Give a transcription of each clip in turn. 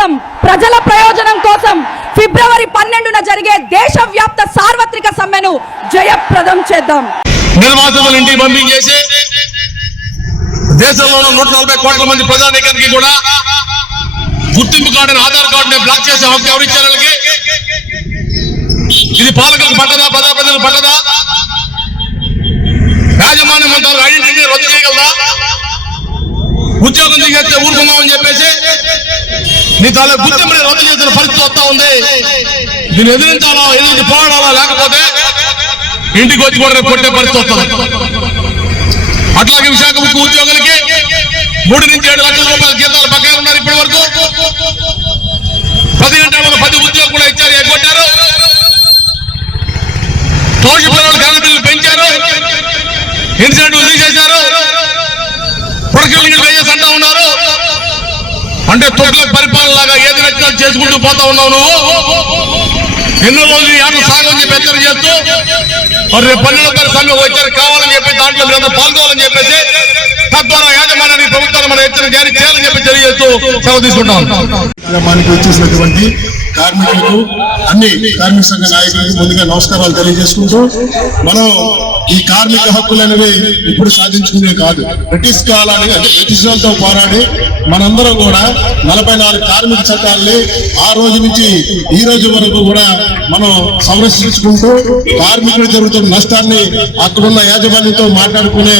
కోసం, ప్రజల ప్రయోజనం కోసం ఫిబ్రవరి 12న జరిగే దేశవ్యాప్త సార్వత్రిక సమ్మెను జయప్రదం చేద్దాం. నిర్వాసితులు ఇంటికి పంపించేసి దేశంలో 140 కోట్ల మంది ప్రజానీకానికి కూడా గుర్తింపు కార్డు, ఆధార్ కార్డుని బ్లాక్ చేసే హక్కు ఎవరిచ్చారు? ఇది పాలకులకు పట్టదా? ప్రజలకు పట్టదా? యాజమాన్యం అంటారు ఐడెంటిటీ రద్దు చేయగలదా? ఉద్యోగం చేస్తే ఊరుకున్నామని చెప్పేసి నీ తాలూ గుర్తింపుని రద్దు చేసిన పరిస్థితి వస్తా ఉంది. దీన్ని ఎదిరించాలా, ఎదిరించి పోరాడాలా, లేకపోతే ఇంటికి వచ్చి కూడా కొట్టే పరిస్థితి వస్తుంది. అట్లాగే విశాఖ ఉక్కు ఉద్యోగులకి 3 నుంచి 7 లక్షల రూపాయల జీతాలు బకాయిలు ఉన్నారు. ఇప్పటి వరకు 10 గంటల 10 ఉద్యోగులు కూడా ఇచ్చారు, ఎగ్గొట్టారు. తోటి పిల్లల కరెంటు పెంచారు, ఇన్సెంటివ్ తీసేశారు, ప్రొడక్షన్ వేసేసి అంటా ఉన్నారు. అంటే తొట్ల పరిపాలన లాగా ఏది నచ్చినా చేసుకుంటూ పోతా ఉన్నావు నువ్వు. ఎన్నో రోజులు ఆటలు సాగని చెప్పి హెచ్చరిక చేస్తూ రేపు 12వ తారీఖు సమ్మె వచ్చారు కావాలని చెప్పి దాంట్లో మీరు పాల్గొవాలని చెప్పేసి తద్వారా యాజమాన్యాన్ని ప్రభుత్వాన్ని మనం హెచ్చరిక జారీ చేయాలని చెప్పి తెలియజేస్తూ సెలవు తీసుకుంటాం. మనకి వచ్చేసినటువంటి కార్మికులకు, అన్ని కార్మిక సంఘ నాయకులకు ముందుగా నమస్కారాలు తెలియజేసుకుంటూ, మనం ఈ కార్మిక హక్కులు అనేవి ఇప్పుడు సాధించుకునే కాదు, బ్రిటిష్ కాలానికి అంటే బ్రిటిషర్లతో పోరాడి మనందరం కూడా 44 కార్మిక చట్టాలని ఆ రోజు నుంచి ఈ రోజు వరకు కూడా మనం సంరక్షించుకుంటూ కార్మికులు జరుగుతున్న నష్టాన్ని అక్కడున్న యాజమాన్యంతో మాట్లాడుకునే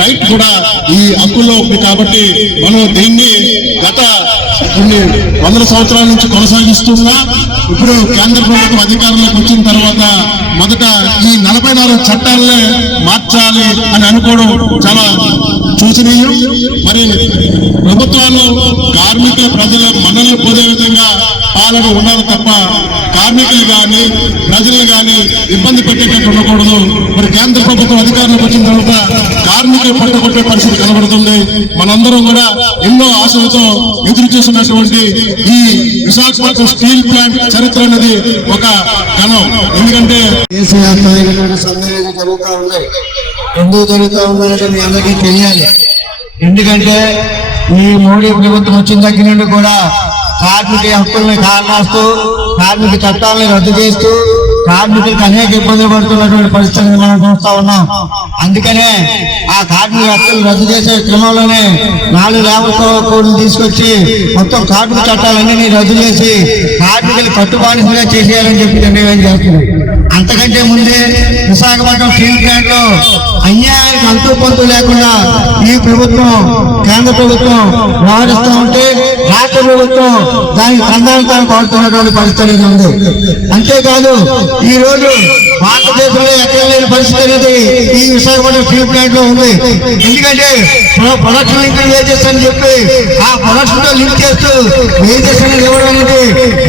రైట్ కూడా ఈ హక్కుల్లో ఉంది. కాబట్టి మనం దీన్ని గత కొన్ని 100 సంవత్సరాల నుంచి కొనసాగిస్తున్నా ఇప్పుడు కేంద్ర ప్రభుత్వం అధికారంలోకి వచ్చిన తర్వాత మొదట ఈ 44 చట్టాలనే మార్చాలి అని అనుకోవడం చాలా సూచనీయం. మరి ప్రభుత్వాలు కార్మిక ప్రజల మనల్ని పొందే విధంగా పాలన ఉండాలి తప్ప కార్మికులు కానీ ప్రజలు కానీ ఇబ్బంది పెట్టేటట్టు ఉండకూడదు. మరి కేంద్ర ప్రభుత్వం అధికారంలోకి వచ్చిన తర్వాత కార్మికులు పట్టగొట్టే పరిస్థితి కనబడుతుంది. మనందరం కూడా ఎన్నో ఆశలతో ఎదురు చూస్తున్నటువంటి ఈ విశాఖపట్నం స్టీల్ ప్లాంట్ చరిత్ర అనేది ఒక ఘనం. ఎందుకంటే దేశవ్యాప్తమైనటువంటి సమ్మెలు జరుగుతూ ఉన్నాయి. ఎందుకు జరుగుతూ ఉందంటే మీ అందరికీ తెలియాలి. ఎందుకంటే ఈ మోడీ ప్రభుత్వం వచ్చిన దగ్గర నుండి కూడా కార్మిక హక్కుల్ని కారణాస్తూ, కార్మిక చట్టాలను రద్దు చేస్తూ కార్మికులకు అనేక ఇబ్బందులు పడుతున్నటువంటి పరిస్థితిని మనం చూస్తా ఉన్నాం. అందుకనే ఆ కార్మిక హక్కులు రద్దు చేసే క్రమంలోనే 4 లేబర్ కోడ్లు తీసుకొచ్చి మొత్తం కార్మిక చట్టాలన్నీ రద్దు చేసి కార్మికులు కట్టుబానిసగా చేసేయాలని చెప్పి నిర్ణయం చేస్తున్నారు. అంతకంటే ముందే విశాఖపట్నం స్టీల్ ప్లాంట్ లో అన్యాయానికి అంతు పొంతు లేకుండా ఈ ప్రభుత్వం, కేంద్ర ప్రభుత్వం వ్యవహరిస్తూ ఉంటే రాష్ట్ర ప్రభుత్వం దానికి కందాలతాన్ని కోరుతున్నటువంటి పరిస్థితి ఉంది. అంతేకాదు ఈ రోజు భారతదేశంలో ఎక్కడ లేని పరిస్థితి అనేది ఈ విశాఖపట్నం స్టీల్ ప్లాంట్ లో ఉంది. ఎందుకంటే ప్రొడక్షన్ లింక్ వేజెస్ అని చెప్పి ఆ ప్రొడక్షన్ తో లింక్ చేస్తూ వేజెస్ అనేది ఇవ్వడం అనేది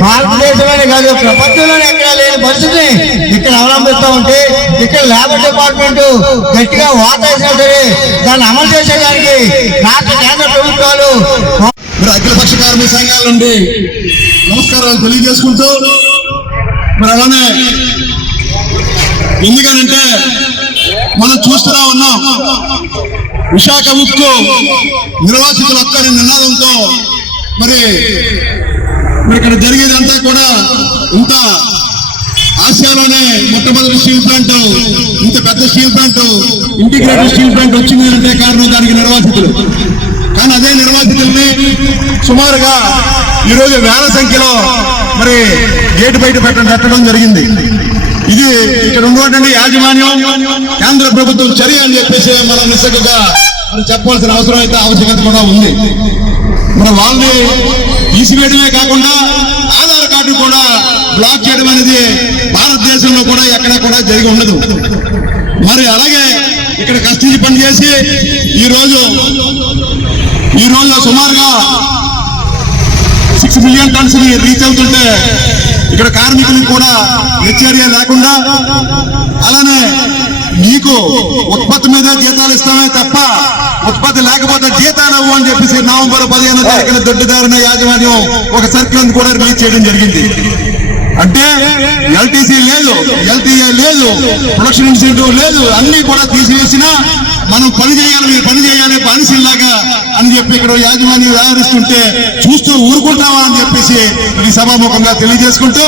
భారతదేశంలోనే కాదు ప్రపంచంలోనే ఎక్కడ లేని పరిస్థితిని ఇక్కడ అవలంబిస్తూ ఉంటే ఇక్కడ లేబర్ డిపార్ట్మెంట్ గట్టిగా వాటేసినా సరే దాన్ని అమలు చేసేదానికి రాష్ట్ర కేంద్ర ప్రభుత్వాలు మరి అఖిలపక్ష కార్మిక సంఘాల నుండి నమస్కారాలు తెలియజేసుకుంటూ, మరి అలానే ఎందుకనంటే మనం చూస్తూనే ఉన్నాం విశాఖ ఉక్కు నిర్వాసితుల హక్కని నినాదంతో మరి ఇక్కడ జరిగేదంతా కూడా ఇంత ఆసియాలోనే మొట్టమొదటి స్టీల్ ప్లాంట్, ఇంత పెద్ద steel plant, integrated steel plant వచ్చింది అంటే కారణం దానికి నిర్వాసితులు. కానీ అదే నిర్వాసితుల్ని సుమారుగా ఈరోజు వేల సంఖ్యలో మరి గేటు బయట పెట్టడం జరిగింది. ఇది ఇక్కడ ఉన్నటువంటి యాజమాన్యం, కేంద్ర ప్రభుత్వం చర్య అని చెప్పేసి మనం నిశ్చయంగా చెప్పాల్సిన ఆవశ్యకత కూడా ఉంది. మరి వాళ్ళని తీసివేయడమే కాకుండా ఆధార్ కార్డు కూడా బ్లాక్ చేయడం అనేది భారతదేశంలో కూడా ఎక్కడ కూడా జరిగి ఉండదు. మరి అలాగే ఇక్కడ కష్టించి పనిచేసి ఈ రోజు సుమారుగా 6 మిలియన్ టన్స్ రీచ్ అవుతుంటే ఇక్కడ కార్మికులకు కూడా హెచ్చరిక లేకుండా, అలానే మీకు ఉత్పత్తి మీద జీతాలు ఇస్తామే తప్ప ఉత్పత్తి లేకపోతే జీతాలు ఇవ్వు అని చెప్పేసి నవంబర్ 15వ తారీఖున దొడ్డిదారిన యాజమాన్యం ఒక సర్క్యులర్ కూడా రిలీజ్ చేయడం జరిగింది. అంటే ఎల్టీసీ లేదు, ఎల్టీఏ లేదు, ప్రొడక్షన్ ఇన్సెంటివ్ లేదు, అన్ని కూడా తీసివేసినా మనం పని చేయాలి, మీరు పని చేయాలి, బానిసల్లాగా అని చెప్పి ఇక్కడ యాజమాన్యం వ్యవహరిస్తుంటే చూస్తూ ఊరుకుంటామా అని చెప్పేసి ఈ సభాముఖంగా తెలియజేసుకుంటూ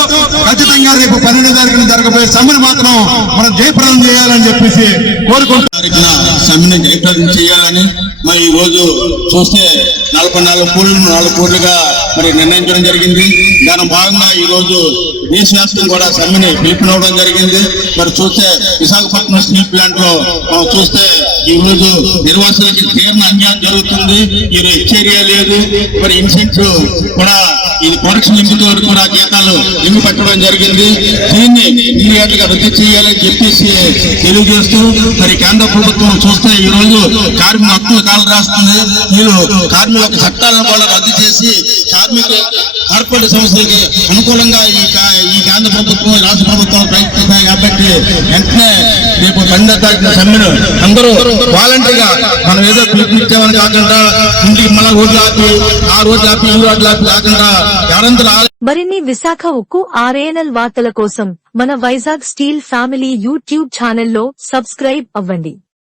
ఖచ్చితంగా రేపు 12వ తారీఖున జరగబోయే సమ్మెను మాత్రం మనం జయప్రదం చేయాలని చెప్పేసి కోరుకుంటున్నాం. సమ్మెను జయప్రదం చేయాలని మరి ఈ రోజు చూస్తే 44 కోట్లుగా మరి నిర్ణయించడం జరిగింది. దాని భాగంగా ఈ రోజు దేశవ్యాప్తంగా కూడా సమ్మెని పిలుపునివ్వడం జరిగింది. మరి చూస్తే విశాఖపట్నం స్టీల్ ప్లాంట్ లో మనం చూస్తే ఈ రోజు నిర్వాసులకి తీవ్ర అన్యాయం జరుగుతుంది. ఈ హెచ్చరిక లేదు. మరి ఇన్సెంటివ్ కూడా ఇది ప్రొడక్షన్ లిమిట్ వరకు కూడా జీతాలు లిమి పెట్టడం జరిగింది. దీన్ని ఇమ్మీడియట్గా రద్దు చేయాలని చెప్పేసి తెలియజేస్తూ మరి కేంద్ర ప్రభుత్వం చూస్తే ఈ రోజు కార్మిక హక్కుల కాలు రాస్తుంది. వీళ్ళు కార్మిక చట్టాలను కూడా రద్దు చేసి కార్మిక కార్పొరేట్ సంస్థలకి అనుకూలంగా ఈ కేంద్ర ప్రభుత్వం రాష్ట్ర ప్రభుత్వం ప్రయత్నిస్తాయి. కాబట్టి వెంటనే రేపు 12వ తారీఖున సమ్మెను అందరూ వాలంటీర్గా మనం ఏదో పిలుపునిచ్చామని కాకుండా ఇంటికి మళ్ళీ రోజులు ఆపి ఆ రోజు ఆపి ఈ రోజులు ఆపి కాకుండా ఎవరంతా మరిన్ని విశాఖ ఉక్కు RNL వార్తల కోసం మన వైజాగ్ స్టీల్ ఫ్యామిలీ యూట్యూబ్ ఛానల్లో సబ్స్క్రైబ్ అవ్వండి.